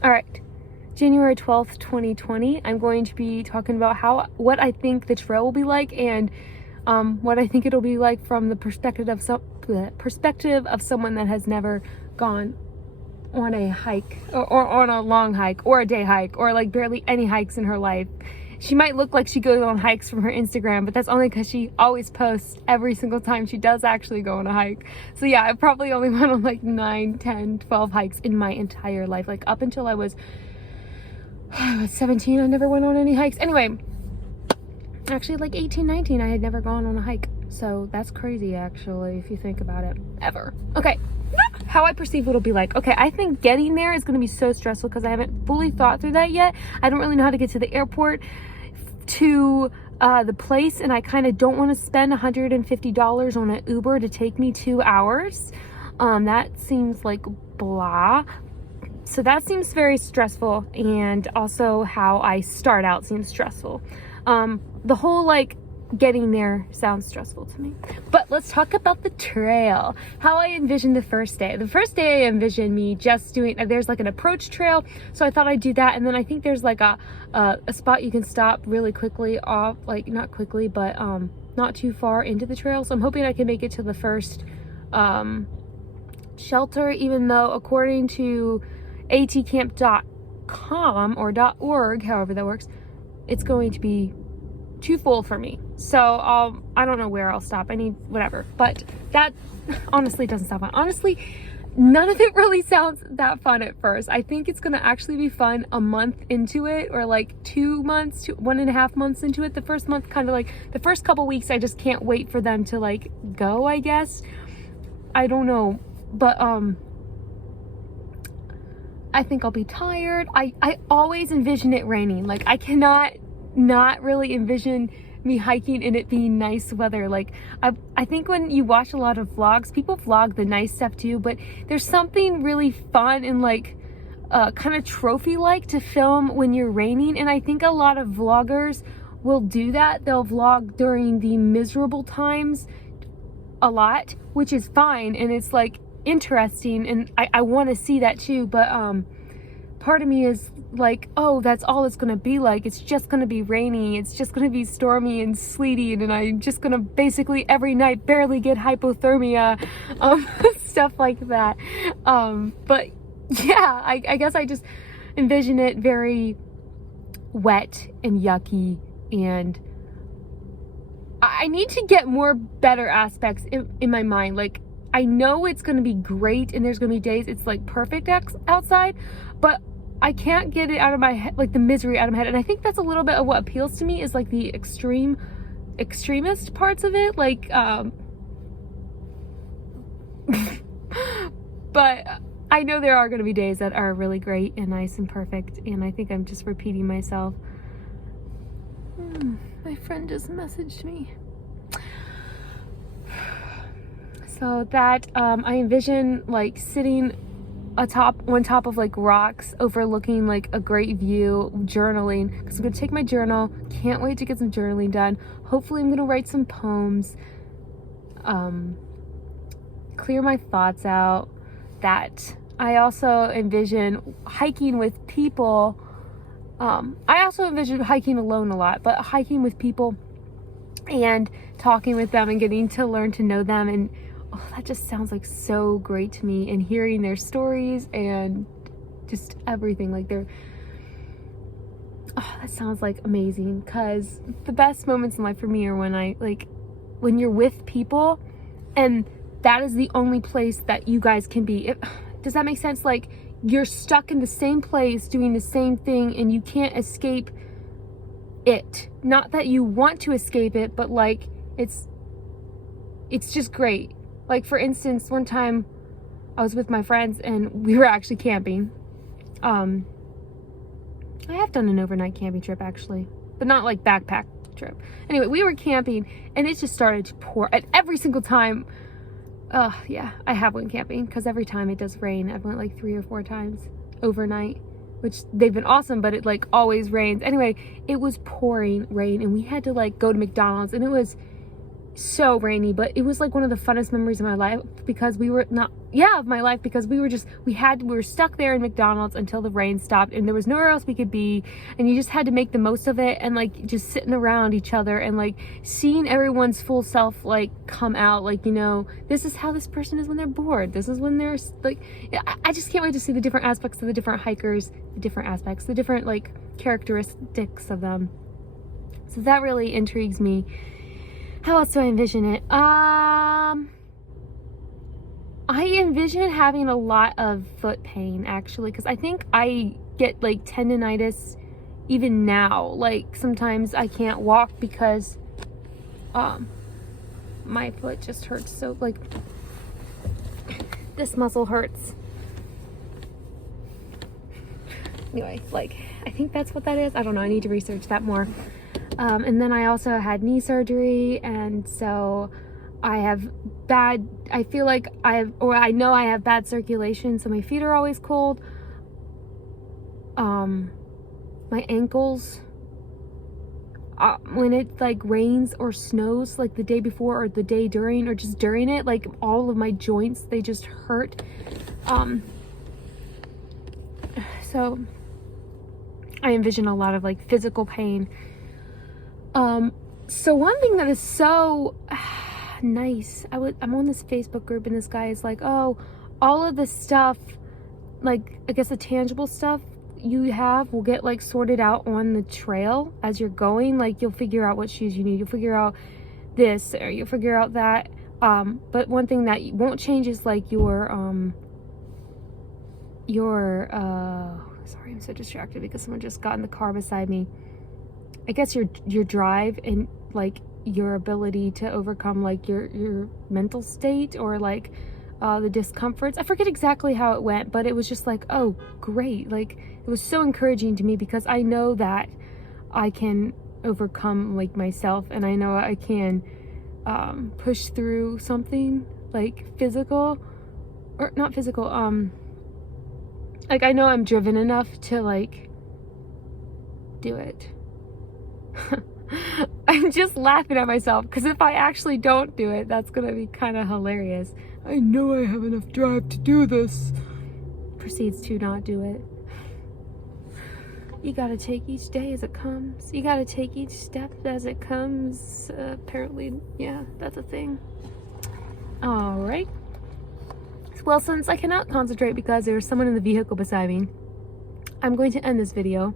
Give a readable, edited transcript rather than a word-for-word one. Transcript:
All right, January 12th, 2020, I'm going to be talking about what I think the trail will be like, and what I think it'll be like from the perspective of someone that has never gone on a hike or on a long hike or a day hike or like barely any hikes in her life. She might look like she goes on hikes from her Instagram, but that's only because she always posts every single time she does actually go on a hike. So yeah, I probably only went on like 9, 10, 12 hikes in my entire life. Like up until I was 17, I never went on any hikes. Anyway, actually like 18, 19, I had never gone on a hike. So that's crazy actually, if you think about it, ever. Okay, how I perceive what it'll be like. Okay, I think getting there is gonna be so stressful because I haven't fully thought through that yet. I don't really know how to get to the airport, to the place, and I kind of don't want to spend $150 on an Uber to take me 2 hours. That seems like blah. So that seems very stressful, and also how I start out seems stressful. The whole like getting there sounds stressful to me. But let's talk about the trail. How I envision the first day. The first day I envision me just doing, there's like an approach trail, so I thought I'd do that, and then I think there's like a spot you can stop really quickly off, like not quickly, but not too far into the trail. So I'm hoping I can make it to the first shelter, even though according to atcamp.com or .org, however that works, it's going to be too full for me. So I don't know where I'll stop. I need whatever, but that honestly doesn't sound fun. Honestly, none of it really sounds that fun at first. I think it's gonna actually be fun a month into it, or like 2 months, 1.5 months into it. The first month, kind of like the first couple weeks, I just can't wait for them to like go, I guess. I don't know, but I think I'll be tired. I always envision it raining. Like I cannot not really envision me hiking and it being nice weather. Like I think when you watch a lot of vlogs, people vlog the nice stuff too, but there's something really fun and like kind of trophy like to film when you're raining, and I think a lot of vloggers will do that. They'll vlog during the miserable times a lot, which is fine, and it's like interesting, and I want to see that too, but part of me is like, oh, that's all it's gonna be like. It's just gonna be rainy, it's just gonna be stormy and sleety, and I'm just gonna basically every night barely get hypothermia, stuff like that. But yeah, I guess I just envision it very wet and yucky, and I need to get more better aspects in my mind. Like I know it's gonna be great, and there's gonna be days it's like perfect outside, but I can't get it out of my head, like the misery out of my head. And I think that's a little bit of what appeals to me, is like the extremist parts of it. Like, but I know there are going to be days that are really great and nice and perfect. And I think I'm just repeating myself. My friend just messaged me. So that, I envision like sitting on top of like rocks overlooking like a great view, journaling, because I'm gonna take my journal. Can't wait to get some journaling done. Hopefully I'm gonna write some poems, clear my thoughts out. That I also envision hiking with people. I also envision hiking alone a lot, but hiking with people and talking with them and getting to learn to know them, and oh, that just sounds like so great to me, and hearing their stories and just everything. Like that sounds like amazing, because the best moments in life for me are when you're with people and that is the only place that you guys can be. Does that make sense? Like you're stuck in the same place doing the same thing and you can't escape it. Not that you want to escape it, but like it's just great. Like for instance, one time I was with my friends and we were actually camping. I have done an overnight camping trip actually, but not like backpack trip. Anyway, we were camping and it just started to pour, and every single time, yeah, I have went camping because every time it does rain. I've went like 3 or 4 times overnight, which they've been awesome, but it like always rains. Anyway, it was pouring rain and we had to like go to McDonald's, and it was so rainy, but it was like one of the funnest memories of my life because we were not, yeah, of my life, because we were stuck there in McDonald's until the rain stopped and there was nowhere else we could be, and you just had to make the most of it, and like just sitting around each other and like seeing everyone's full self like come out, like, you know, this is how this person is when they're bored, this is when they're like, I just can't wait to see the different aspects of the different hikers, the different like characteristics of them. So that really intrigues me. How else do I envision it? I envision having a lot of foot pain, actually, because I think I get like tendonitis even now. Like sometimes I can't walk because my foot just hurts, so like this muscle hurts. Anyway, like I think that's what that is. I don't know, I need to research that more. And then I also had knee surgery, and so I feel like I know I have bad circulation, so my feet are always cold. My ankles, when it like rains or snows, like the day before or the day during or just during it, like all of my joints, they just hurt. So I envision a lot of like physical pain. So one thing that is so nice, I'm on this Facebook group, and this guy is like, oh, all of the stuff, like I guess the tangible stuff you have will get like sorted out on the trail as you're going. Like you'll figure out what shoes you need, you'll figure out this, or you'll figure out that. But one thing that won't change is like your sorry, I'm so distracted because someone just got in the car beside me. I guess your drive and like your ability to overcome like your mental state, or like the discomforts. I forget exactly how it went, but it was just like, oh great, like it was so encouraging to me because I know that I can overcome like myself, and I know I can push through something like physical, or not physical, like I know I'm driven enough to like do it. I'm just laughing at myself because if I actually don't do it, that's gonna be kind of hilarious. I know I have enough drive to do this. Proceeds to not do it. You gotta take each day as it comes. You gotta take each step as it comes. Apparently, yeah, that's a thing. All right. Well, since I cannot concentrate because there's someone in the vehicle beside me, I'm going to end this video.